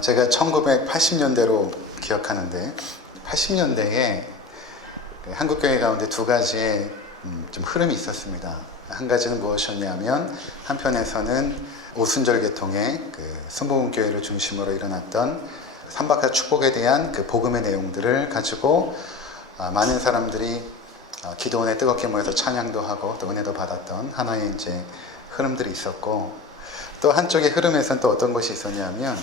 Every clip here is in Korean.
제가 1980년대로 기억하는데 80년대에 한국교회 가운데 두 가지의 좀 흐름이 있었습니다. 한 가지는 무엇이었냐면 한편에서는 오순절 계통의 순복음교회를 중심으로 일어났던 삼박자 축복에 대한 그 복음의 내용들을 가지고 많은 사람들이 기도원에 뜨겁게 모여서 찬양도 하고 또 은혜도 받았던 하나의 이제 흐름들이 있었고, 또 한쪽의 흐름에서는 또 어떤 것이 있었냐면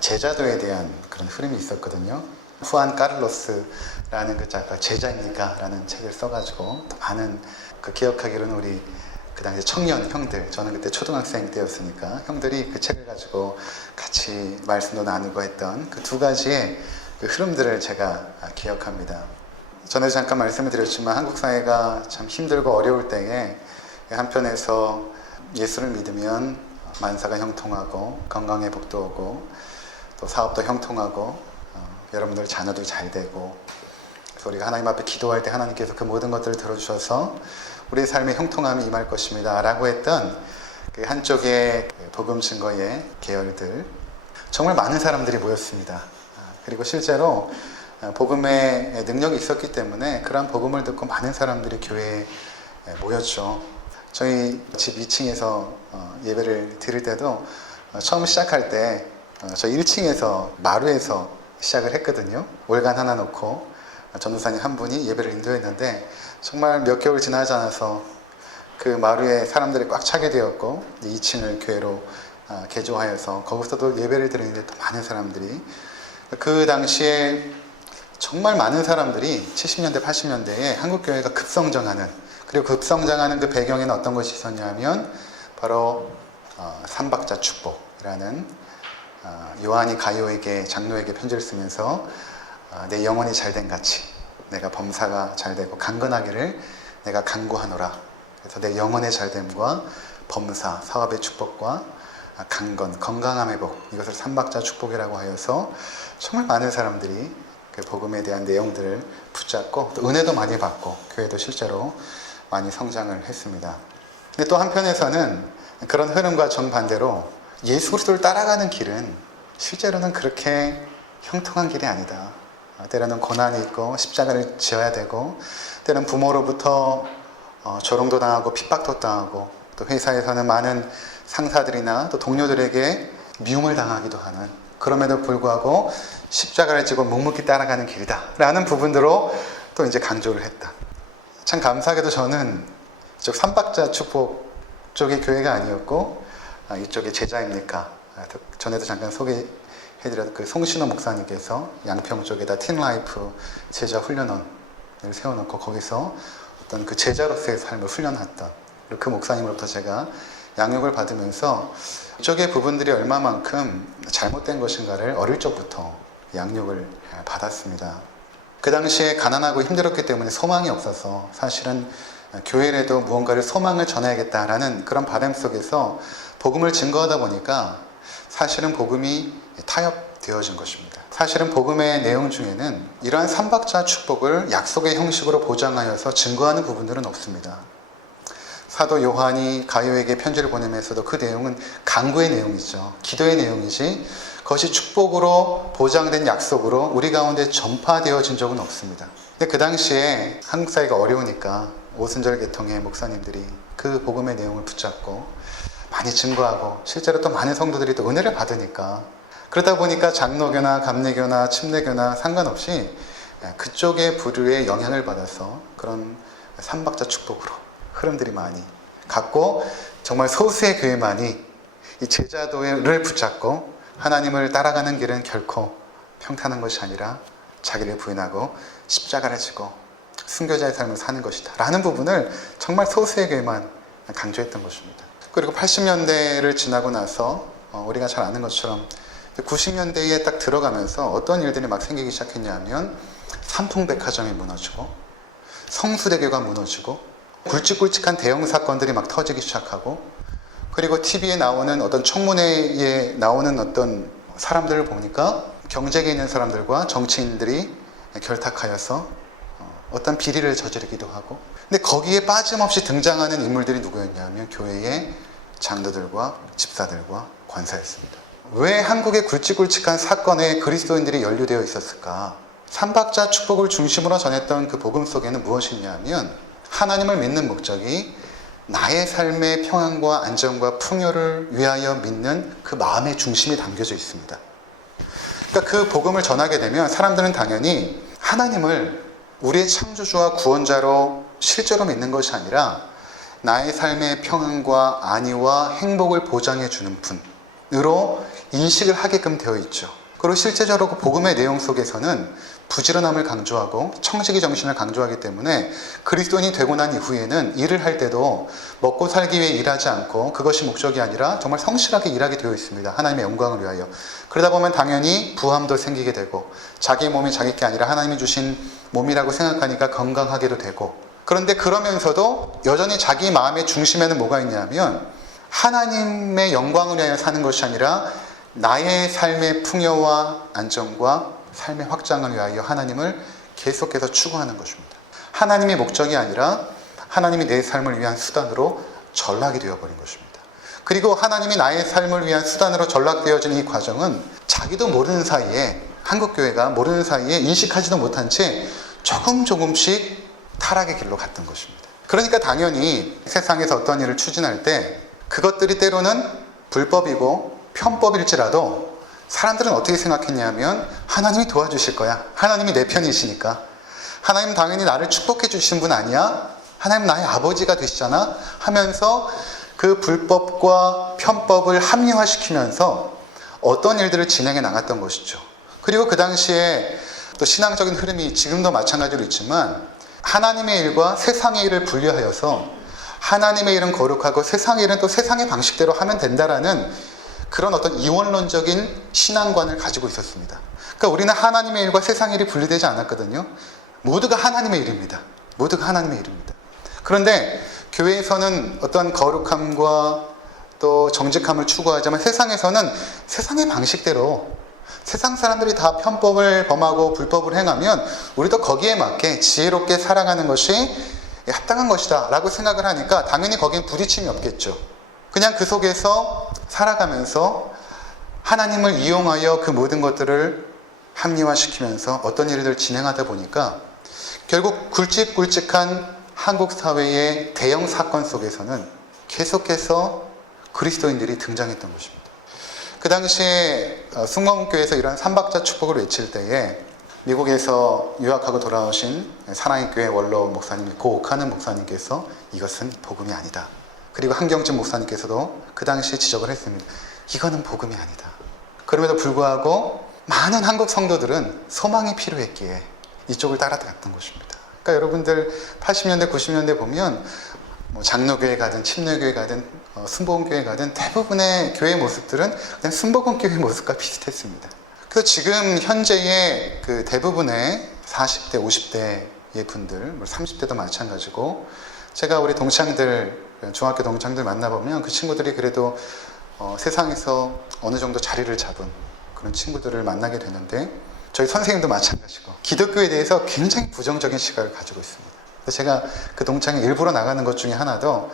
제자도에 대한 그런 흐름이 있었거든요. 후안 카를로스라는 그 작가 제자입니까? 라는 책을 써가지고 또 많은 기억하기로는 우리 그 당시 청년 형들, 저는 그때 초등학생 때였으니까 형들이 그 책을 가지고 같이 말씀도 나누고 했던 그 두 가지의 그 흐름들을 제가 기억합니다. 전에 잠깐 말씀을 드렸지만 한국 사회가 참 힘들고 어려울 때에 한편에서 예수를 믿으면 만사가 형통하고 건강에 복도 오고 또 사업도 형통하고 여러분들 자녀도 잘 되고, 그래서 우리가 하나님 앞에 기도할 때 하나님께서 그 모든 것들을 들어주셔서 우리의 삶에 형통함이 임할 것입니다 라고 했던 그 한쪽의 복음 증거의 계열들, 정말 많은 사람들이 모였습니다. 그리고 실제로 복음의 능력이 있었기 때문에 그러한 복음을 듣고 많은 사람들이 교회에 모였죠. 저희 집 2층에서 예배를 드릴 때도 처음 시작할 때 저희 1층에서 마루에서 시작을 했거든요. 올간 하나 놓고 전도사님 한 분이 예배를 인도했는데 정말 몇 개월 지나지 않아서 그 마루에 사람들이 꽉 차게 되었고 2층을 교회로 개조하여서 거기서도 예배를 드리는데 또 많은 사람들이, 그 당시에 정말 많은 사람들이 70년대 80년대에 한국교회가 급성장하는, 그리고 급성장하는 그 배경에는 어떤 것이 있었냐면 바로 삼박자 축복이라는 요한이 가요에게 장로에게 편지를 쓰면서 내 영혼이 잘된 같이 내가 범사가 잘되고 강건하기를 내가 간구하노라. 그래서 내 영혼의 잘됨과 범사, 사업의 축복과 강건, 건강함의 복, 이것을 삼박자 축복이라고 하여서 정말 많은 사람들이 그 복음에 대한 내용들을 붙잡고 또 은혜도 많이 받고 교회도 실제로 많이 성장을 했습니다. 근데 또 한편에서는 그런 흐름과 정반대로 예수 그리스도를 따라가는 길은 실제로는 그렇게 형통한 길이 아니다. 때로는 고난이 있고 십자가를 지어야 되고, 때로는 부모로부터 조롱도 당하고 핍박도 당하고, 또 회사에서는 많은 상사들이나 또 동료들에게 미움을 당하기도 하는, 그럼에도 불구하고 십자가를 지고 묵묵히 따라가는 길이다 라는 부분으로 또 이제 강조를 했다. 참 감사하게도 저는 이쪽 삼박자 축복 쪽의 교회가 아니었고 이쪽에 제자입니까? 전에도 잠깐 소개해드렸던 그 송신호 목사님께서 양평 쪽에다 팀라이프 제자 훈련원을 세워놓고 거기서 어떤 그 제자로서의 삶을 훈련했던 그 목사님으로부터 제가 양육을 받으면서 이쪽의 부분들이 얼마만큼 잘못된 것인가를 어릴 적부터 양육을 받았습니다. 그 당시에 가난하고 힘들었기 때문에 소망이 없어서 사실은 교회라도 무언가를 소망을 전해야겠다라는 그런 바람 속에서 복음을 증거하다 보니까 사실은 복음이 타협되어진 것입니다. 사실은 복음의 내용 중에는 이러한 삼박자 축복을 약속의 형식으로 보장하여서 증거하는 부분들은 없습니다. 사도 요한이 가요에게 편지를 보내면서도 그 내용은 간구의 내용이죠. 기도의 내용이지 그것이 축복으로 보장된 약속으로 우리 가운데 전파되어진 적은 없습니다. 근데 그 당시에 한국 사회가 어려우니까 오순절 계통의 목사님들이 그 복음의 내용을 붙잡고 많이 증거하고 실제로 또 많은 성도들이 또 은혜를 받으니까, 그러다 보니까 장로교나 감리교나 침례교나 상관없이 그쪽의 부류의 영향을 받아서 그런 삼박자 축복으로 흐름들이 많이 갖고, 정말 소수의 교회만이 이 제자도를 붙잡고 하나님을 따라가는 길은 결코 평탄한 것이 아니라 자기를 부인하고 십자가를 지고 순교자의 삶을 사는 것이다 라는 부분을 정말 소수의 교회만 강조했던 것입니다. 그리고 80년대를 지나고 나서 우리가 잘 아는 것처럼 90년대에 딱 들어가면서 어떤 일들이 막 생기기 시작했냐면 삼풍백화점이 무너지고 성수대교가 무너지고 굵직굵직한 대형 사건들이 막 터지기 시작하고, 그리고 TV에 나오는 어떤 청문회에 나오는 어떤 사람들을 보니까 경제계에 있는 사람들과 정치인들이 결탁하여서 어떤 비리를 저지르기도 하고, 근데 거기에 빠짐없이 등장하는 인물들이 누구였냐면 교회의 장로들과 집사들과 권사였습니다. 왜 한국의 굵직굵직한 사건에 그리스도인들이 연루되어 있었을까? 삼박자 축복을 중심으로 전했던 그 복음 속에는 무엇이 있냐면 하나님을 믿는 목적이 나의 삶의 평안과 안정과 풍요를 위하여 믿는 그 마음의 중심이 담겨져 있습니다. 그러니까 그 복음을 전하게 되면 사람들은 당연히 하나님을 우리의 창조주와 구원자로 실제로 믿는 것이 아니라 나의 삶의 평안과 안위와 행복을 보장해 주는 분으로 인식을 하게끔 되어 있죠. 그리고 실제적으로 그 복음의 내용 속에서는 부지런함을 강조하고 청지기 정신을 강조하기 때문에 그리스도인이 되고 난 이후에는 일을 할 때도 먹고 살기 위해 일하지 않고 그것이 목적이 아니라 정말 성실하게 일하게 되어 있습니다. 하나님의 영광을 위하여. 그러다 보면 당연히 부함도 생기게 되고 자기 몸이 자기 게 아니라 하나님이 주신 몸이라고 생각하니까 건강하게도 되고, 그런데 그러면서도 여전히 자기 마음의 중심에는 뭐가 있냐면 하나님의 영광을 위하여 사는 것이 아니라 나의 삶의 풍요와 안정과 삶의 확장을 위하여 하나님을 계속해서 추구하는 것입니다. 하나님의 목적이 아니라 하나님이 내 삶을 위한 수단으로 전락이 되어버린 것입니다. 그리고 하나님이 나의 삶을 위한 수단으로 전락되어진 이 과정은 자기도 모르는 사이에, 한국교회가 모르는 사이에 인식하지도 못한 채 조금씩 타락의 길로 갔던 것입니다. 그러니까 당연히 세상에서 어떤 일을 추진할 때 그것들이 때로는 불법이고 편법일지라도 사람들은 어떻게 생각했냐면 하나님이 도와주실 거야. 하나님이 내 편이시니까. 하나님 당연히 나를 축복해 주신 분 아니야? 하나님 나의 아버지가 되시잖아? 하면서 그 불법과 편법을 합리화시키면서 어떤 일들을 진행해 나갔던 것이죠. 그리고 그 당시에 또 신앙적인 흐름이 지금도 마찬가지로 있지만 하나님의 일과 세상의 일을 분리하여서 하나님의 일은 거룩하고 세상의 일은 또 세상의 방식대로 하면 된다라는 그런 어떤 이원론적인 신앙관을 가지고 있었습니다. 그러니까 우리는 하나님의 일과 세상의 일이 분리되지 않았거든요. 모두가 하나님의 일입니다. 모두가 하나님의 일입니다. 그런데 교회에서는 어떤 거룩함과 또 정직함을 추구하지만 세상에서는 세상의 방식대로 세상 사람들이 다 편법을 범하고 불법을 행하면 우리도 거기에 맞게 지혜롭게 살아가는 것이 합당한 것이다 라고 생각을 하니까 당연히 거기엔 부딪힘이 없겠죠. 그냥 그 속에서 살아가면서 하나님을 이용하여 그 모든 것들을 합리화시키면서 어떤 일을 진행하다 보니까 결국 굵직굵직한 한국 사회의 대형 사건 속에서는 계속해서 그리스도인들이 등장했던 것입니다. 그 당시에 승무원교회에서 이런 삼박자 축복을 외칠 때에 미국에서 유학하고 돌아오신 사랑의 교회 원로 목사님 고 옥하는 목사님께서 이것은 복음이 아니다. 그리고 한경진 목사님께서도 그 당시에 지적을 했습니다. 이거는 복음이 아니다. 그럼에도 불구하고 많은 한국 성도들은 소망이 필요했기에 이쪽을 따라갔던 것입니다. 그러니까 여러분들 80년대 90년대 보면 뭐 장로교회 가든 침례교회 가든 순복음교회 가든 대부분의 교회 모습들은 그냥 순복음교회 모습과 비슷했습니다. 그래서 지금 현재의 그 대부분의 40대 50대의 분들 30대도 마찬가지고 제가 우리 동창들 중학교 동창들 만나보면 그 친구들이 그래도 세상에서 어느 정도 자리를 잡은 그런 친구들을 만나게 되는데 저희 선생님도 마찬가지고 기독교에 대해서 굉장히 부정적인 시각을 가지고 있습니다. 그래서 제가 그 동창에 일부러 나가는 것 중에 하나도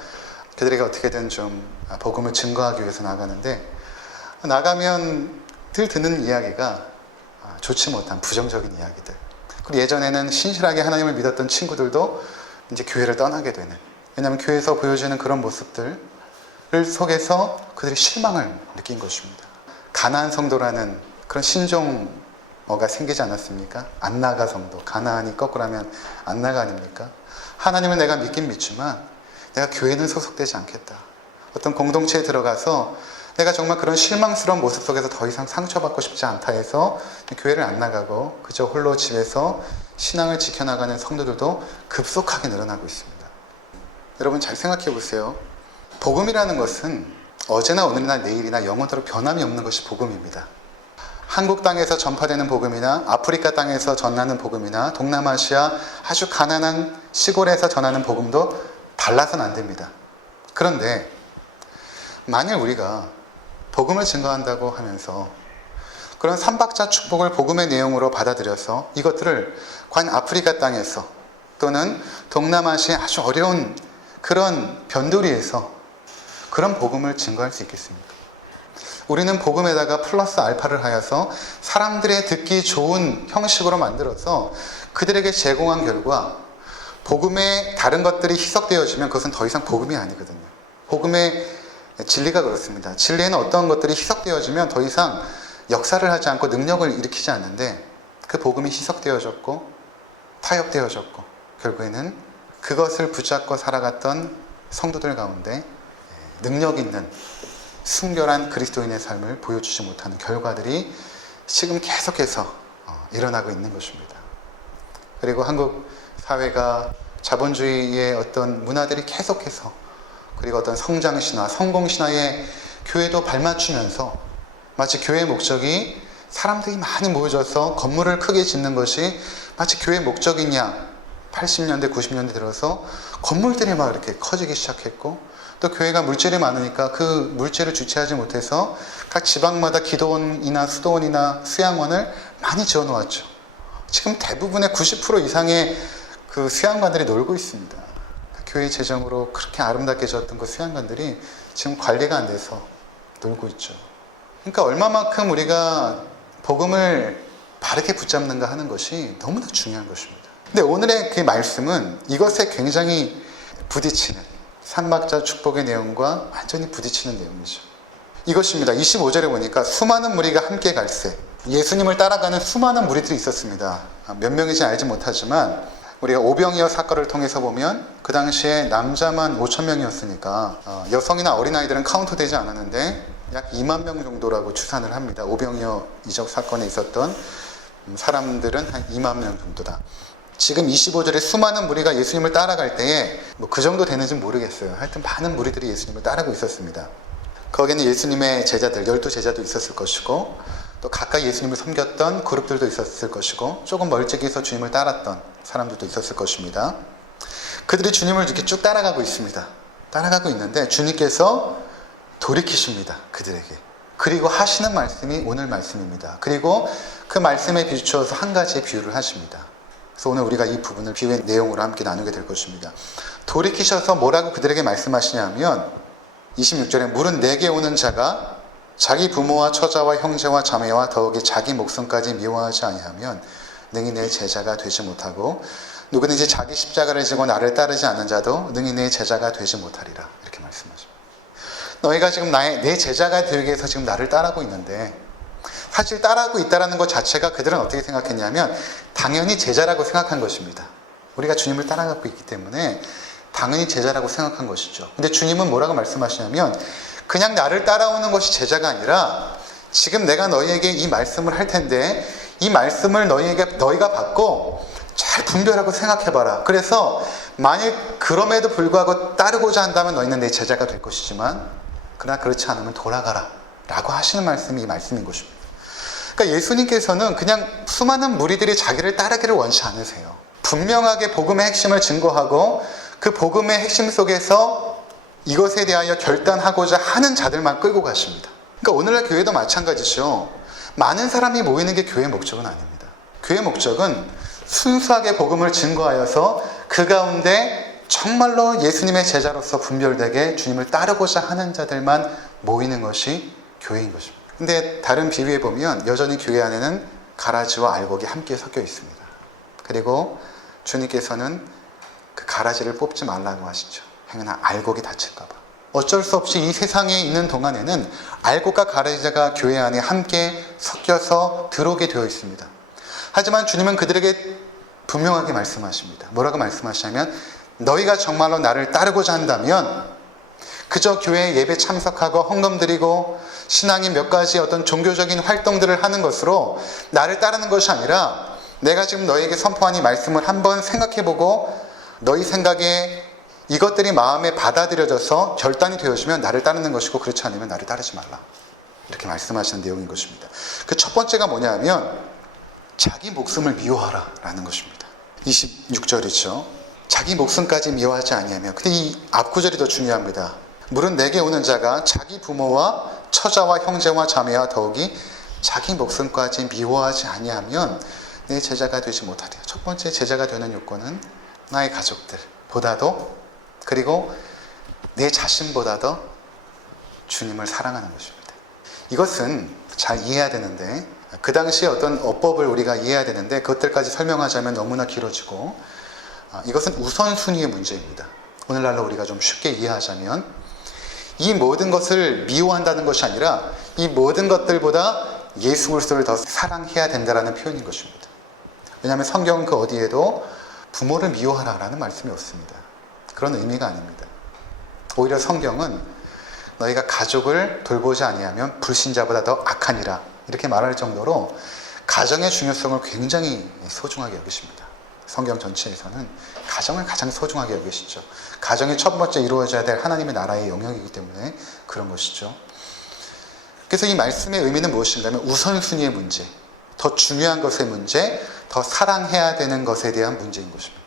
그들에게 어떻게든 좀 복음을 증거하기 위해서 나가는데 나가면 늘 듣는 이야기가 좋지 못한 부정적인 이야기들. 그리고 예전에는 신실하게 하나님을 믿었던 친구들도 이제 교회를 떠나게 되는, 왜냐하면 교회에서 보여주는 그런 모습들 속에서 그들이 실망을 느낀 것입니다. 가나안 성도라는 그런 신종어가 생기지 않았습니까? 안나가 성도, 가나안이 거꾸로 하면 안나가 아닙니까? 하나님을 내가 믿긴 믿지만 내가 교회는 소속되지 않겠다. 어떤 공동체에 들어가서 내가 정말 그런 실망스러운 모습 속에서 더 이상 상처받고 싶지 않다 해서 교회를 안 나가고 그저 홀로 집에서 신앙을 지켜나가는 성도들도 급속하게 늘어나고 있습니다. 여러분 잘 생각해 보세요. 복음이라는 것은 어제나 오늘이나 내일이나 영원토록 변함이 없는 것이 복음입니다. 한국 땅에서 전파되는 복음이나 아프리카 땅에서 전하는 복음이나 동남아시아 아주 가난한 시골에서 전하는 복음도 달라서는 안 됩니다. 그런데 만일 우리가 복음을 증거한다고 하면서 그런 삼박자 축복을 복음의 내용으로 받아들여서 이것들을 과연 아프리카 땅에서 또는 동남아시아의 아주 어려운 그런 변두리에서 그런 복음을 증거할 수 있겠습니까? 우리는 복음에다가 플러스 알파를 하여서 사람들의 듣기 좋은 형식으로 만들어서 그들에게 제공한 결과 복음의 다른 것들이 희석되어지면 그것은 더 이상 복음이 아니거든요. 복음의 진리가 그렇습니다. 진리에는 어떤 것들이 희석되어지면 더 이상 역사를 하지 않고 능력을 일으키지 않는데 그 복음이 희석되어졌고 타협되어졌고 결국에는 그것을 붙잡고 살아갔던 성도들 가운데 능력 있는 순결한 그리스도인의 삶을 보여주지 못하는 결과들이 지금 계속해서 일어나고 있는 것입니다. 그리고 한국 사회가 자본주의의 어떤 문화들이 계속해서 그리고 어떤 성장신화, 성공신화에 교회도 발맞추면서 마치 교회의 목적이 사람들이 많이 모여져서 건물을 크게 짓는 것이 마치 교회의 목적이냐 80년대, 90년대 들어서 건물들이 막 이렇게 커지기 시작했고 또 교회가 물질이 많으니까 그 물질을 주체하지 못해서 각 지방마다 기도원이나 수도원이나 수양원을 많이 지어 놓았죠. 지금 대부분의 90% 이상의 그 수양관들이 놀고 있습니다. 교회 재정으로 그렇게 아름답게 지었던 그 수양관들이 지금 관리가 안 돼서 놀고 있죠. 그러니까 얼마만큼 우리가 복음을 바르게 붙잡는가 하는 것이 너무나 중요한 것입니다. 근데 오늘의 그 말씀은 이것에 굉장히 부딪히는 삼박자 축복의 내용과 완전히 부딪히는 내용이죠. 이것입니다. 25절에 보니까 수많은 무리가 함께 갈새. 예수님을 따라가는 수많은 무리들이 있었습니다. 몇 명인지 알지 못하지만 우리가 오병이어 사건을 통해서 보면 그 당시에 남자만 5천 명이었으니까 여성이나 어린아이들은 카운트되지 않았는데 약 2만 명 정도라고 추산을 합니다. 오병이어 이적 사건에 있었던 사람들은 한 2만 명 정도다. 지금 25절에 수많은 무리가 예수님을 따라갈 때에 뭐 그 정도 되는지 모르겠어요. 하여튼 많은 무리들이 예수님을 따르고 있었습니다. 거기에는 예수님의 제자들, 12제자도 있었을 것이고 또 가까이 예수님을 섬겼던 그룹들도 있었을 것이고 조금 멀찍이서 주님을 따랐던 사람들도 있었을 것입니다. 그들이 주님을 이렇게 쭉 따라가고 있습니다. 따라가고 있는데 주님께서 돌이키십니다. 그들에게. 그리고 하시는 말씀이 오늘 말씀입니다. 그리고 그 말씀에 비추어서 한 가지의 비유를 하십니다. 그래서 오늘 우리가 이 부분을 비유의 내용으로 함께 나누게 될 것입니다. 돌이키셔서 뭐라고 그들에게 말씀하시냐면 26절에 물은 내게 오는 자가 자기 부모와 처자와 형제와 자매와 더욱이 자기 목숨까지 미워하지 아니하면 능히 내 제자가 되지 못하고 누구든지 자기 십자가를 지고 나를 따르지 않는 자도 능히 내 제자가 되지 못하리라. 이렇게 말씀하십니다. 너희가 지금 내 제자가 되기 위해서 지금 나를 따르고 있는데 사실 따르고 있다는 것 자체가 그들은 어떻게 생각했냐면 당연히 제자라고 생각한 것입니다. 우리가 주님을 따라가고 있기 때문에 당연히 제자라고 생각한 것이죠. 근데 주님은 뭐라고 말씀하시냐면 그냥 나를 따라오는 것이 제자가 아니라 지금 내가 너희에게 이 말씀을 할 텐데 이 말씀을 너희가 받고 잘 분별하고 생각해봐라. 그래서 만일 그럼에도 불구하고 따르고자 한다면 너희는 내 제자가 될 것이지만 그러나 그렇지 않으면 돌아가라 라고 하시는 말씀이 이 말씀인 것입니다. 그러니까 예수님께서는 그냥 수많은 무리들이 자기를 따르기를 원치 않으세요. 분명하게 복음의 핵심을 증거하고 그 복음의 핵심 속에서 이것에 대하여 결단하고자 하는 자들만 끌고 가십니다. 그러니까 오늘날 교회도 마찬가지죠. 많은 사람이 모이는 게 교회의 목적은 아닙니다. 교회의 목적은 순수하게 복음을 증거하여서 그 가운데 정말로 예수님의 제자로서 분별되게 주님을 따르고자 하는 자들만 모이는 것이 교회인 것입니다. 근데 다른 비유에 보면 여전히 교회 안에는 가라지와 알곡이 함께 섞여 있습니다. 그리고 주님께서는 그 가라지를 뽑지 말라고 하시죠. 행여나 알곡이 다칠까 봐. 어쩔 수 없이 이 세상에 있는 동안에는 알곡과 가라지가 교회 안에 함께 섞여서 들어오게 되어 있습니다. 하지만 주님은 그들에게 분명하게 말씀하십니다. 뭐라고 말씀하시냐면 너희가 정말로 나를 따르고자 한다면 그저 교회에 예배 참석하고 헌금 드리고 신앙의 몇 가지 어떤 종교적인 활동들을 하는 것으로 나를 따르는 것이 아니라 내가 지금 너희에게 선포한 이 말씀을 한번 생각해보고 너희 생각에 이것들이 마음에 받아들여져서 결단이 되어지면 나를 따르는 것이고 그렇지 않으면 나를 따르지 말라. 이렇게 말씀하시는 내용인 것입니다. 그 첫 번째가 뭐냐면 자기 목숨을 미워하라 라는 것입니다. 26절이죠. 자기 목숨까지 미워하지 아니하며. 근데 이 앞구절이 더 중요합니다. 물은 내게 오는 자가 자기 부모와 처자와 형제와 자매와 더욱이 자기 목숨까지 미워하지 아니하면 내 제자가 되지 못하리라. 첫 번째 제자가 되는 요건은 나의 가족들보다도 그리고 내 자신보다도 주님을 사랑하는 것입니다. 이것은 잘 이해해야 되는데, 그 당시에 어떤 어법을 우리가 이해해야 되는데 그것들까지 설명하자면 너무나 길어지고, 이것은 우선순위의 문제입니다. 오늘날로 우리가 좀 쉽게 이해하자면 이 모든 것을 미워한다는 것이 아니라 이 모든 것들보다 예수 그리스도를 더 사랑해야 된다는 표현인 것입니다. 왜냐하면 성경은 그 어디에도 부모를 미워하라라는 말씀이 없습니다. 그런 의미가 아닙니다. 오히려 성경은 너희가 가족을 돌보지 아니하면 불신자보다 더 악하니라 이렇게 말할 정도로 가정의 중요성을 굉장히 소중하게 여기십니다. 성경 전체에서는 가정을 가장 소중하게 여기시죠. 가정이 첫 번째 이루어져야 될 하나님의 나라의 영역이기 때문에 그런 것이죠. 그래서 이 말씀의 의미는 무엇인가 하면 우선순위의 문제, 더 중요한 것의 문제, 더 사랑해야 되는 것에 대한 문제인 것입니다.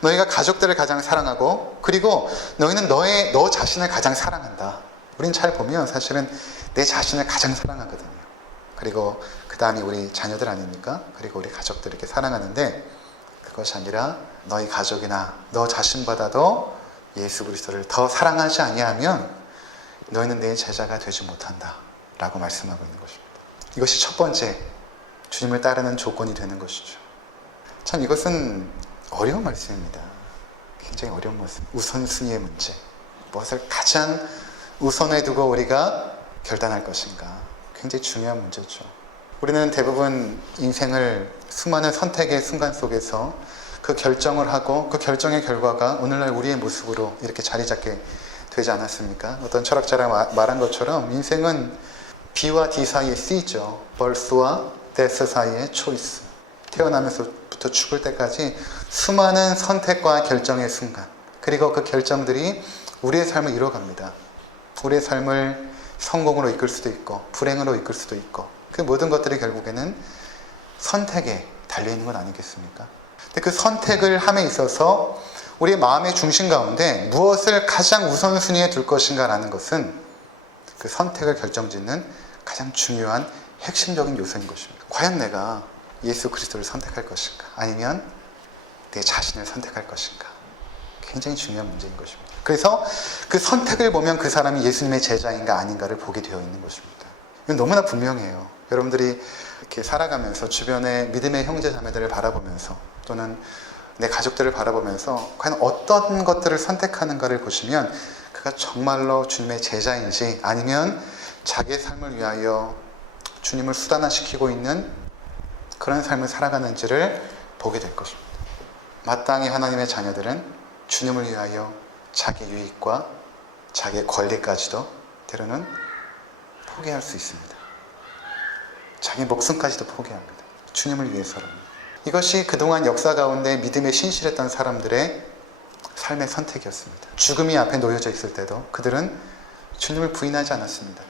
너희가 가족들을 가장 사랑하고, 그리고 너희는 너 자신을 가장 사랑한다. 우린 잘 보면 사실은 내 자신을 가장 사랑하거든요. 그리고 그 다음이 우리 자녀들 아닙니까? 그리고 우리 가족들 이렇게 사랑하는데, 그것이 아니라 너희 가족이나 너 자신보다도 예수 그리스도를 더 사랑하지 아니하면 너희는 내 제자가 되지 못한다 라고 말씀하고 있는 것입니다. 이것이 첫 번째 주님을 따르는 조건이 되는 것이죠. 참 이것은 어려운 말씀입니다. 굉장히 어려운 말씀. 우선순위의 문제. 무엇을 가장 우선에 두고 우리가 결단할 것인가. 굉장히 중요한 문제죠. 우리는 대부분 인생을 수많은 선택의 순간 속에서 그 결정을 하고 그 결정의 결과가 오늘날 우리의 모습으로 이렇게 자리 잡게 되지 않았습니까? 어떤 철학자가 말한 것처럼 인생은 B와 D 사이의 C죠. birth와 death 사이의 choice. 태어나면서부터 죽을 때까지 수많은 선택과 결정의 순간, 그리고 그 결정들이 우리의 삶을 이뤄갑니다. 우리의 삶을 성공으로 이끌 수도 있고 불행으로 이끌 수도 있고, 그 모든 것들이 결국에는 선택에 달려있는 건 아니겠습니까? 근데 그 선택을 함에 있어서 우리의 마음의 중심 가운데 무엇을 가장 우선순위에 둘 것인가 라는 것은 그 선택을 결정짓는 가장 중요한 핵심적인 요소인 것입니다. 과연 내가 예수 그리스도를 선택할 것인가, 아니면 내 자신을 선택할 것인가, 굉장히 중요한 문제인 것입니다. 그래서 그 선택을 보면 그 사람이 예수님의 제자인가 아닌가를 보게 되어 있는 것입니다. 이건 너무나 분명해요. 여러분들이 이렇게 살아가면서 주변의 믿음의 형제 자매들을 바라보면서 또는 내 가족들을 바라보면서 과연 어떤 것들을 선택하는가를 보시면 그가 정말로 주님의 제자인지 아니면 자기의 삶을 위하여 주님을 수단화시키고 있는 그런 삶을 살아가는지를 보게 될 것입니다. 마땅히 하나님의 자녀들은 주님을 위하여 자기 유익과 자기의 권리까지도 때로는 포기할 수 있습니다. 자기 목숨까지도 포기합니다. 주님을 위해서라면. 이것이 그동안 역사 가운데 믿음에 신실했던 사람들의 삶의 선택이었습니다. 죽음이 앞에 놓여져 있을 때도 그들은 주님을 부인하지 않았습니다.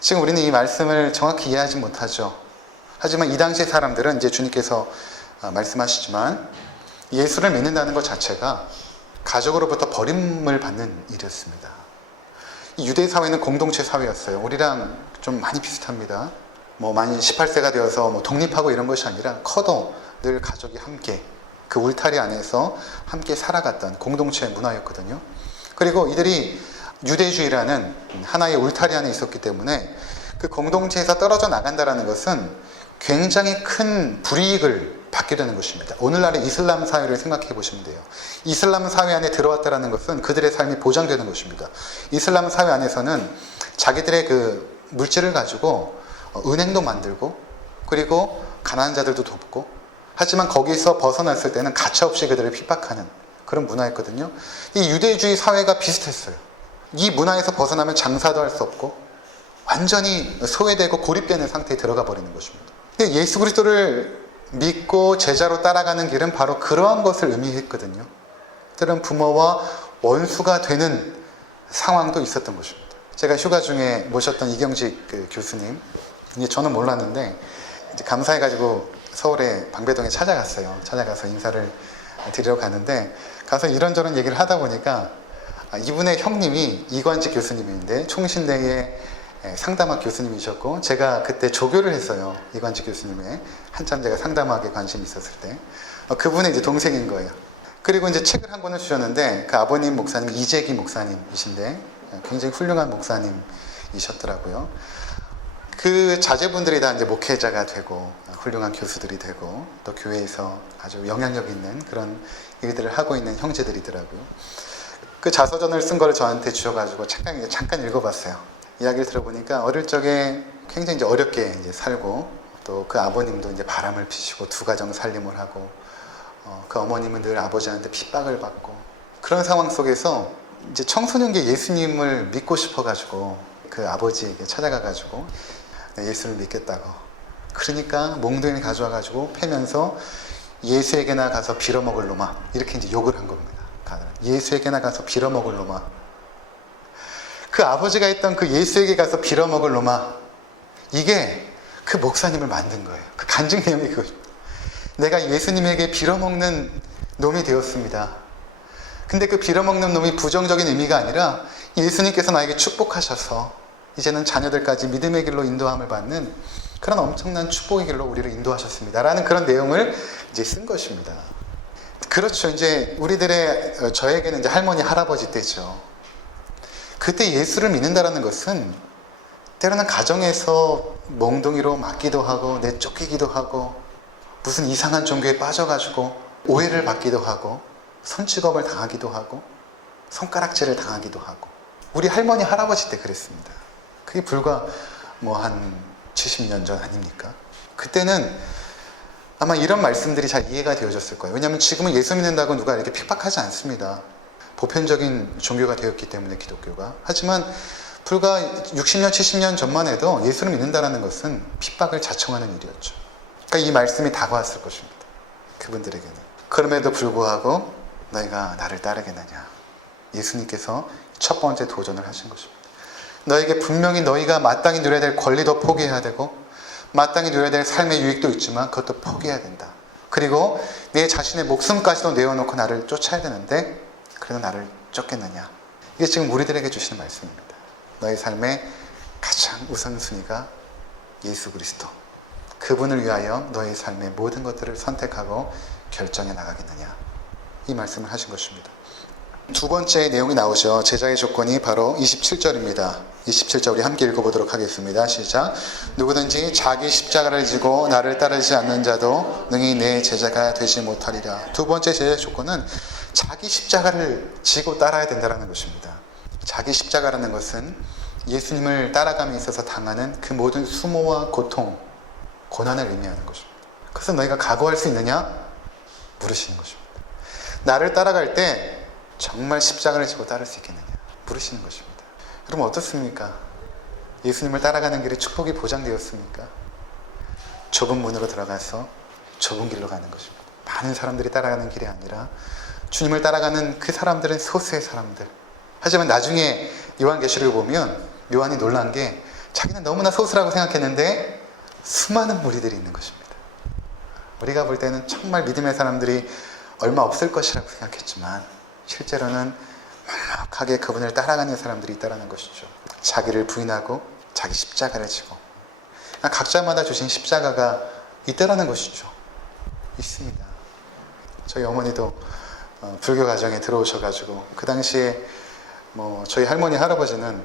지금 우리는 이 말씀을 정확히 이해하지 못하죠. 하지만 이 당시의 사람들은 이제 주님께서 말씀하시지만 예수를 믿는다는 것 자체가 가족으로부터 버림을 받는 일이었습니다. 이 유대 사회는 공동체 사회였어요. 우리랑 좀 많이 비슷합니다. 많이 18세가 되어서 독립하고 이런 것이 아니라 커도 늘 가족이 함께 그 울타리 안에서 함께 살아갔던 공동체 문화였거든요. 그리고 이들이 유대주의라는 하나의 울타리 안에 있었기 때문에 그 공동체에서 떨어져 나간다는 것은 굉장히 큰 불이익을 받게 되는 것입니다. 오늘날의 이슬람 사회를 생각해 보시면 돼요. 이슬람 사회 안에 들어왔다는 것은 그들의 삶이 보장되는 것입니다. 이슬람 사회 안에서는 자기들의 그 물질을 가지고 은행도 만들고 그리고 가난한 자들도 돕고, 하지만 거기서 벗어났을 때는 가차없이 그들을 핍박하는 그런 문화였거든요. 이 유대주의 사회가 비슷했어요. 이 문화에서 벗어나면 장사도 할 수 없고 완전히 소외되고 고립되는 상태에 들어가 버리는 것입니다. 예수 그리스도를 믿고 제자로 따라가는 길은 바로 그러한 것을 의미했거든요. 그들은 부모와 원수가 되는 상황도 있었던 것입니다. 제가 휴가 중에 모셨던 이경직 교수님, 저는 몰랐는데 이제 감사해가지고 서울의 방배동에 찾아갔어요. 찾아가서 인사를 드리러 가는데 가서 이런저런 얘기를 하다 보니까 이분의 형님이 이관직 교수님인데 총신대의 상담학 교수님이셨고, 제가 그때 조교를 했어요. 이관직 교수님의 한참 제가 상담학에 관심이 있었을 때 그분의 이제 동생인 거예요. 그리고 이제 책을 한 권을 주셨는데 그 아버님 목사님이 이재기 목사님이신데 굉장히 훌륭한 목사님이셨더라고요. 그 자제분들이 다 이제 목회자가 되고 훌륭한 교수들이 되고 또 교회에서 아주 영향력 있는 그런 일들을 하고 있는 형제들이더라고요. 그 자서전을 쓴 걸 저한테 주셔가지고 잠깐 읽어봤어요. 이야기를 들어보니까 어릴 적에 굉장히 이제 어렵게 이제 살고 또 그 아버님도 이제 바람을 피시고 두 가정 살림을 하고 그 어머님은 늘 아버지한테 핍박을 받고 그런 상황 속에서 이제 청소년기에 예수님을 믿고 싶어가지고 그 아버지에게 찾아가가지고 예수를 믿겠다고. 그러니까 몽둥이를 가져와가지고 패면서 예수에게나 가서 빌어먹을 놈아 이렇게 이제 욕을 한 겁니다. 예수에게나 가서 빌어먹을 놈아. 그 아버지가 했던 그 예수에게 가서 빌어먹을 놈아, 이게 그 목사님을 만든 거예요. 그 간증 내용이 그거죠. 내가 예수님에게 빌어먹는 놈이 되었습니다. 근데 그 빌어먹는 놈이 부정적인 의미가 아니라 예수님께서 나에게 축복하셔서 이제는 자녀들까지 믿음의 길로 인도함을 받는 그런 엄청난 축복의 길로 우리를 인도하셨습니다. 라는 그런 내용을 이제 쓴 것입니다. 그렇죠. 이제 저에게는 이제 할머니, 할아버지 때죠. 그때 예수를 믿는다라는 것은 때로는 가정에서 몽둥이로 맞기도 하고 내쫓기기도 하고 무슨 이상한 종교에 빠져가지고 오해를 받기도 하고 손찌검을 당하기도 하고 손가락질을 당하기도 하고 우리 할머니, 할아버지 때 그랬습니다. 그게 불과 한 70년 전 아닙니까? 그때는 아마 이런 말씀들이 잘 이해가 되어졌을 거예요. 왜냐하면 지금은 예수 믿는다고 누가 이렇게 핍박하지 않습니다. 보편적인 종교가 되었기 때문에 기독교가. 하지만 불과 60년, 70년 전만 해도 예수를 믿는다는 것은 핍박을 자청하는 일이었죠. 그러니까 이 말씀이 다가왔을 것입니다. 그분들에게는. 그럼에도 불구하고 너희가 나를 따르겠느냐. 예수님께서 첫 번째 도전을 하신 것입니다. 너에게 분명히 너희가 마땅히 누려야 될 권리도 포기해야 되고 마땅히 누려야 될 삶의 유익도 있지만 그것도 포기해야 된다. 그리고 내 자신의 목숨까지도 내어놓고 나를 쫓아야 되는데 그래도 나를 쫓겠느냐. 이게 지금 우리들에게 주시는 말씀입니다. 너희 삶의 가장 우선순위가 예수 그리스도. 그분을 위하여 너희 삶의 모든 것들을 선택하고 결정해 나가겠느냐. 이 말씀을 하신 것입니다. 두 번째 내용이 나오죠. 제자의 조건이 바로 27절입니다. 27절 우리 함께 읽어보도록 하겠습니다. 시작. 누구든지 자기 십자가를 지고 나를 따르지 않는 자도 능히 내 제자가 되지 못하리라. 두 번째 제자의 조건은 자기 십자가를 지고 따라야 된다는 것입니다. 자기 십자가라는 것은 예수님을 따라감에 있어서 당하는 그 모든 수모와 고통, 고난을 의미하는 것입니다. 그래서 너희가 각오할 수 있느냐? 물으시는 것입니다. 나를 따라갈 때 정말 십자가를 지고 따를 수 있겠느냐? 물으시는 것입니다. 여러분 어떻습니까? 예수님을 따라가는 길에 축복이 보장되었습니까? 좁은 문으로 들어가서 좁은 길로 가는 것입니다. 많은 사람들이 따라가는 길이 아니라 주님을 따라가는 그 사람들은 소수의 사람들. 하지만 나중에 요한계시록을 보면 요한이 놀란 게 자기는 너무나 소수라고 생각했는데 수많은 무리들이 있는 것입니다. 우리가 볼 때는 정말 믿음의 사람들이 얼마 없을 것이라고 생각했지만 실제로는 막막하게 그분을 따라가는 사람들이 있다는 것이죠. 자기를 부인하고 자기 십자가를 지고 각자마다 주신 십자가가 있다는 것이죠. 있습니다. 저희 어머니도 불교 가정에 들어오셔가지고 그 당시에 저희 할머니 할아버지는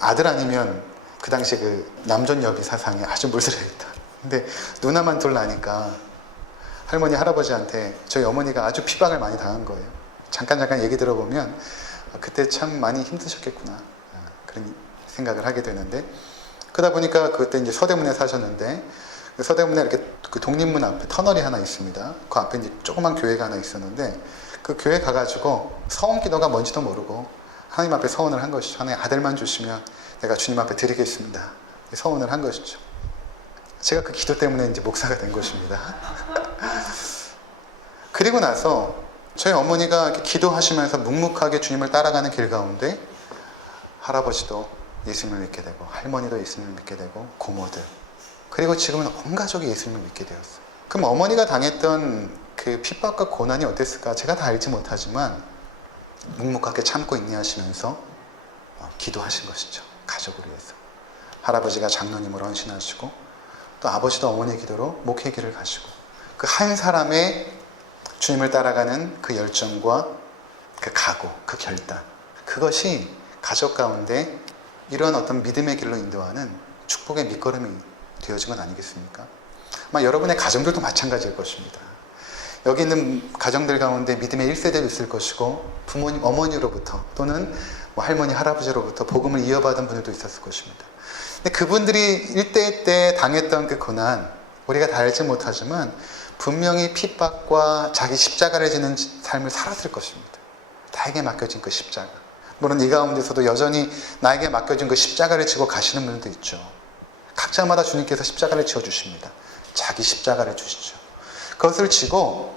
아들 아니면 그 당시에 그 남존여비 사상이 아주 물들어있다. 근데 누나만 둘 나니까 할머니 할아버지한테 저희 어머니가 아주 핍박을 많이 당한 거예요. 잠깐 얘기 들어보면 그때 참 많이 힘드셨겠구나 그런 생각을 하게 되는데 그러다 보니까 그때 이제 서대문에 사셨는데 그 서대문에 이렇게 그 독립문 앞에 터널이 하나 있습니다. 그 앞에 이제 조그만 교회가 하나 있었는데 그 교회 가가지고 서원 기도가 뭔지도 모르고 하나님 앞에 서원을 한 것이죠. 하나님 아들만 주시면 내가 주님 앞에 드리겠습니다. 서원을 한 것이죠. 제가 그 기도 때문에 이제 목사가 된 것입니다. 그리고 나서 저희 어머니가 이렇게 기도하시면서 묵묵하게 주님을 따라가는 길 가운데 할아버지도 예수님을 믿게 되고 할머니도 예수님을 믿게 되고 고모들 그리고 지금은 온 가족이 예수님을 믿게 되었어요. 그럼 어머니가 당했던 그 핍박과 고난이 어땠을까? 제가 다 알지 못하지만 묵묵하게 참고 인내하시면서 기도하신 것이죠. 가족을 위해서. 할아버지가 장로님으로 헌신하시고 또 아버지도 어머니의 기도로 목회 길을 가시고 그 한 사람의 주님을 따라가는 그 열정과 그 각오, 그 결단 그것이 가족 가운데 이런 어떤 믿음의 길로 인도하는 축복의 밑거름이 되어진 건 아니겠습니까? 아마 여러분의 가정들도 마찬가지일 것입니다. 여기 있는 가정들 가운데 믿음의 1세대도 있을 것이고 부모님, 어머니로부터 또는 뭐 할머니, 할아버지로부터 복음을 이어받은 분들도 있었을 것입니다. 근데 그분들이 일대 때 당했던 그 고난, 우리가 다 알지 못하지만 분명히 핍박과 자기 십자가를 지는 삶을 살았을 것입니다. 나에게 맡겨진 그 십자가. 물론 이 가운데서도 여전히 나에게 맡겨진 그 십자가를 지고 가시는 분들도 있죠. 각자마다 주님께서 십자가를 지어주십니다. 자기 십자가를 주시죠. 그것을 지고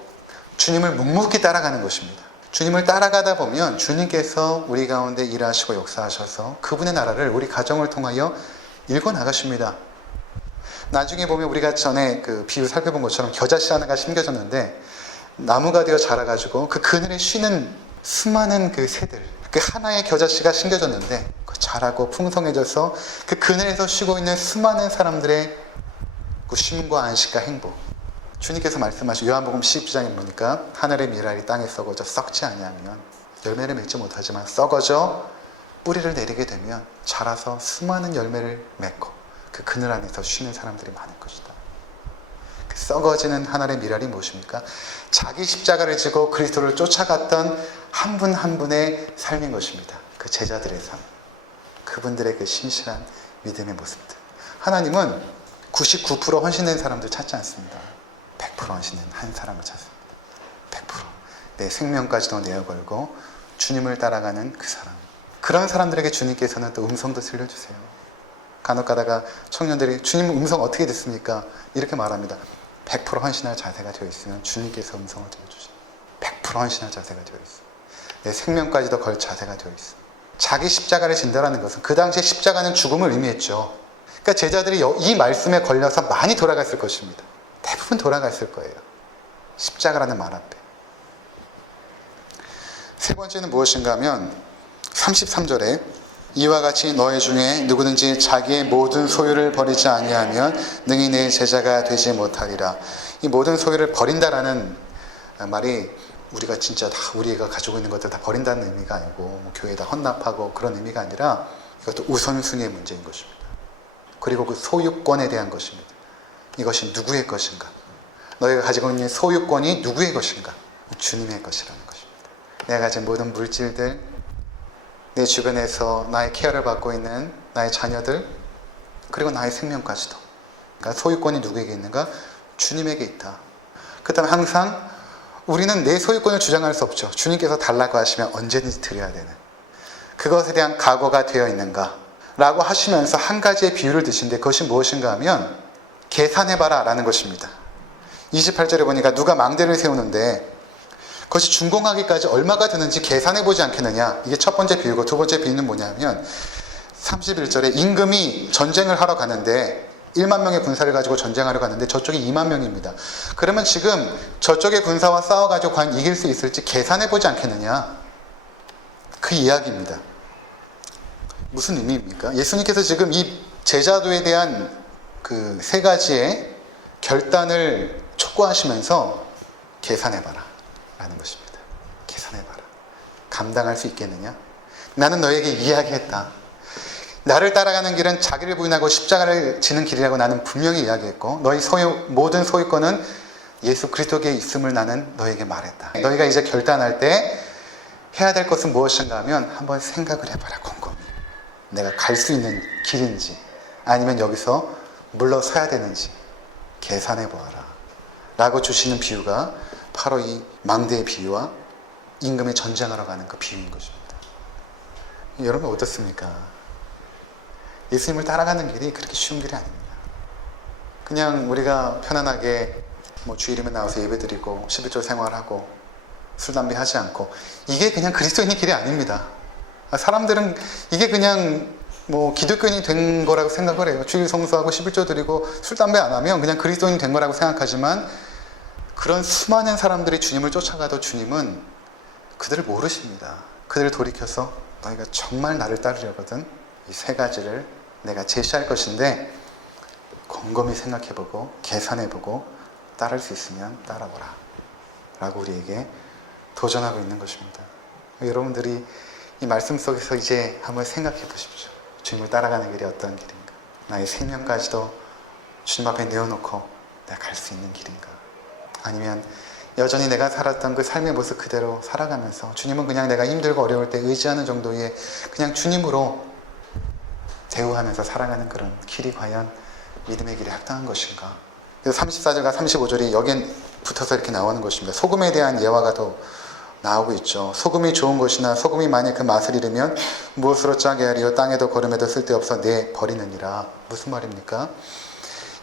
주님을 묵묵히 따라가는 것입니다. 주님을 따라가다 보면 주님께서 우리 가운데 일하시고 역사하셔서 그분의 나라를 우리 가정을 통하여 일궈 나가십니다. 나중에 보면 우리가 전에 그 비유 살펴본 것처럼 겨자씨 하나가 심겨졌는데 나무가 되어 자라가지고 그 그늘에 쉬는 수많은 그 새들, 그 하나의 겨자씨가 심겨졌는데 그 자라고 풍성해져서 그 그늘에서 쉬고 있는 수많은 사람들의 그 쉼과 안식과 행복. 주님께서 말씀하신 요한복음 12장에 보니까 하늘의 미랄이 땅에 썩어져 썩지 아니하면 열매를 맺지 못하지만 썩어져 뿌리를 내리게 되면 자라서 수많은 열매를 맺고 그 그늘 안에서 쉬는 사람들이 많을 것이다. 그 썩어지는 하늘의 미랄이 무엇입니까? 자기 십자가를 지고 그리스도를 쫓아갔던 한 분 한 분의 삶인 것입니다. 그 제자들의 삶, 그분들의 그 신실한 믿음의 모습들. 하나님은 99% 헌신된 사람들 찾지 않습니다. 100% 헌신된 한 사람을 찾습니다. 100% 내 생명까지도 내어걸고 주님을 따라가는 그 사람. 그런 사람들에게 주님께서는 또 음성도 들려주세요. 간혹 가다가 청년들이 주님 음성 어떻게 듣습니까? 이렇게 말합니다. 100% 헌신할 자세가 되어 있으면 주님께서 음성을 들려주십니다. 100% 헌신할 자세가 되어 있어요. 내 생명까지도 걸 자세가 되어 있어요. 자기 십자가를 진다라는 것은 그 당시에 십자가는 죽음을 의미했죠. 그러니까 제자들이 이 말씀에 걸려서 많이 돌아갔을 것입니다. 대부분 돌아갔을 거예요. 십자가라는 말 앞에. 세 번째는 무엇인가 하면 33절에 이와 같이 너희 중에 누구든지 자기의 모든 소유를 버리지 아니하면 능히 내 제자가 되지 못하리라. 이 모든 소유를 버린다라는 말이 우리가 진짜 다 우리가 가지고 있는 것들 다 버린다는 의미가 아니고 뭐 교회에다 헌납하고 그런 의미가 아니라 이것도 우선순위의 문제인 것입니다. 그리고 그 소유권에 대한 것입니다. 이것이 누구의 것인가? 너희가 가지고 있는 소유권이 누구의 것인가? 주님의 것이라는 것입니다. 내가 가진 모든 물질들, 내 주변에서 나의 케어를 받고 있는 나의 자녀들, 그리고 나의 생명까지도. 그러니까 소유권이 누구에게 있는가? 주님에게 있다. 그 다음에 항상 우리는 내 소유권을 주장할 수 없죠. 주님께서 달라고 하시면 언제든지 드려야 되는. 그것에 대한 각오가 되어 있는가? 라고 하시면서 한 가지의 비유를 드시는데 그것이 무엇인가 하면 계산해봐라 라는 것입니다. 28절에 보니까 누가 망대를 세우는데 그것이 준공하기까지 얼마가 드는지 계산해보지 않겠느냐. 이게 첫 번째 비유고 두 번째 비유는 뭐냐면 31절에 임금이 전쟁을 하러 가는데 1만 명의 군사를 가지고 전쟁하러 가는데 저쪽이 2만 명입니다. 그러면 지금 저쪽의 군사와 싸워가지고 과연 이길 수 있을지 계산해보지 않겠느냐. 그 이야기입니다. 무슨 의미입니까? 예수님께서 지금 이 제자도에 대한 그 세 가지의 결단을 촉구하시면서 계산해봐라 라는 것입니다. 계산해봐라. 감당할 수 있겠느냐? 나는 너에게 이야기했다. 나를 따라가는 길은 자기를 부인하고 십자가를 지는 길이라고 나는 분명히 이야기했고 너희 모든 소유권은 예수 그리스도께 있음을 나는 너에게 말했다. 너희가 이제 결단할 때 해야 될 것은 무엇인가 하면 한번 생각을 해봐라. 곰곰이 내가 갈 수 있는 길인지 아니면 여기서 물러서야 되는지 계산해보아라 라고 주시는 비유가 바로 이 망대의 비유와 임금이 전쟁하러 가는 그 비유인 것입니다. 여러분 어떻습니까? 예수님을 따라가는 길이 그렇게 쉬운 길이 아닙니다. 그냥 우리가 편안하게 뭐 주일이면 나와서 예배드리고 11조 생활하고 술 담배 하지 않고 이게 그냥 그리스도인의 길이 아닙니다. 사람들은 이게 그냥 뭐 기독교인이 된 거라고 생각을 해요. 주일 성수하고 11조 드리고 술 담배 안 하면 그냥 그리스도인이 된 거라고 생각하지만 그런 수많은 사람들이 주님을 쫓아가도 주님은 그들을 모르십니다. 그들을 돌이켜서 너희가 정말 나를 따르려거든 이 세 가지를 내가 제시할 것인데 곰곰이 생각해보고 계산해보고 따를 수 있으면 따라보라 라고 우리에게 도전하고 있는 것입니다. 여러분들이 이 말씀 속에서 이제 한번 생각해 보십시오. 주님을 따라가는 길이 어떤 길인가? 나의 생명까지도 주님 앞에 내어놓고 내가 갈 수 있는 길인가? 아니면 여전히 내가 살았던 그 삶의 모습 그대로 살아가면서 주님은 그냥 내가 힘들고 어려울 때 의지하는 정도의 그냥 주님으로 대우하면서 살아가는 그런 길이 과연 믿음의 길에 합당한 것인가? 그래서 34절과 35절이 여기에 붙어서 이렇게 나오는 것입니다. 소금에 대한 예화가 더 나오고 있죠. 소금이 좋은 것이나 소금이 만약 그 맛을 잃으면 무엇으로 짜게 하리요 땅에도 거름에도 쓸데없어 내 버리느니라. 무슨 말입니까?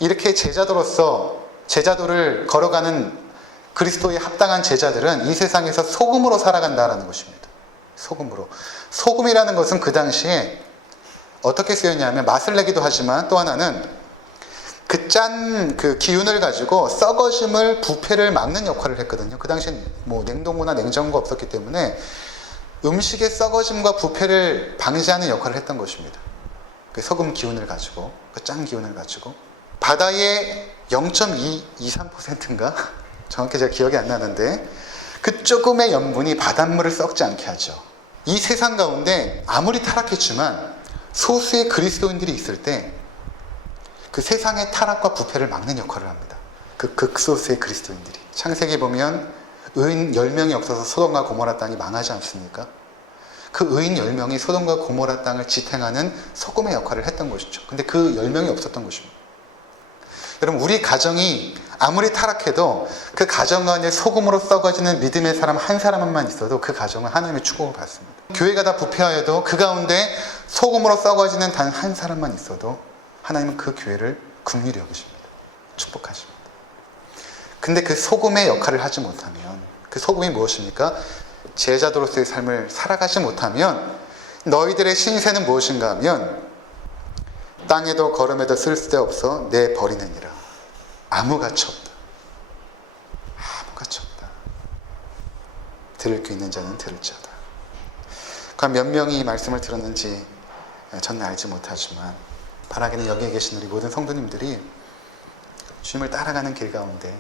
이렇게 제자도를 걸어가는 그리스도에 합당한 제자들은 이 세상에서 소금으로 살아간다라는 것입니다. 소금으로. 소금이라는 것은 그 당시에 어떻게 쓰였냐면 맛을 내기도 하지만 또 하나는 그 짠 그 기운을 가지고 썩어짐을 부패를 막는 역할을 했거든요. 그 당시엔 뭐 냉동고나 냉장고가 없었기 때문에 음식의 썩어짐과 부패를 방지하는 역할을 했던 것입니다. 그 소금 기운을 가지고 그 짠 기운을 가지고 바다의 0.223%인가? 정확히 제가 기억이 안 나는데 그 조금의 염분이 바닷물을 썩지 않게 하죠. 이 세상 가운데 아무리 타락했지만 소수의 그리스도인들이 있을 때 그 세상의 타락과 부패를 막는 역할을 합니다. 그 극소수의 그리스도인들이. 창세기 보면 의인 10명이 없어서 소돔과 고모라 땅이 망하지 않습니까? 그 의인 10명이 소돔과 고모라 땅을 지탱하는 소금의 역할을 했던 것이죠. 근데 그 10명이 없었던 것입니다. 여러분, 우리 가정이 아무리 타락해도 그 가정 가운데 소금으로 썩어지는 믿음의 사람 한 사람만 있어도 그 가정은 하나님의 축복을 받습니다. 교회가 다 부패하여도 그 가운데 소금으로 썩어지는 단 한 사람만 있어도 하나님은 그 교회를 긍휼히 여기십니다. 축복하십니다. 근데 그 소금의 역할을 하지 못하면, 그 소금이 무엇입니까? 제자도로서의 삶을 살아가지 못하면 너희들의 신세는 무엇인가 하면 땅에도 거름에도 쓸데없어 내 버리느니라. 아무 가치 없다. 아무 가치 없다. 들을 귀 있는 자는 들을지어다. 그럼 몇 명이 이 말씀을 들었는지 저는 알지 못하지만 바라기는 여기에 계신 우리 모든 성도님들이 주님을 따라가는 길 가운데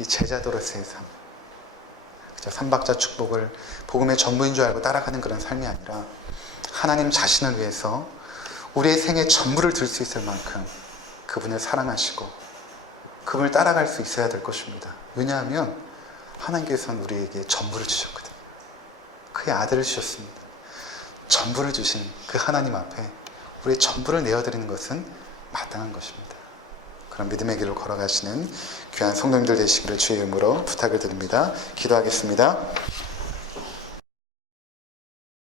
이 제자도로서의 삶, 삼박자 축복을 복음의 전부인 줄 알고 따라가는 그런 삶이 아니라 하나님 자신을 위해서 우리의 생애 전부를 들 수 있을 만큼 그분을 사랑하시고 그분을 따라갈 수 있어야 될 것입니다. 왜냐하면 하나님께서는 우리에게 전부를 주셨거든요. 그의 아들을 주셨습니다. 전부를 주신 그 하나님 앞에 우리의 전부를 내어드리는 것은 마땅한 것입니다. 그런 믿음의 길을 걸어가시는 귀한 성도님들 되시기를 주의 이름으로 부탁을 드립니다. 기도하겠습니다.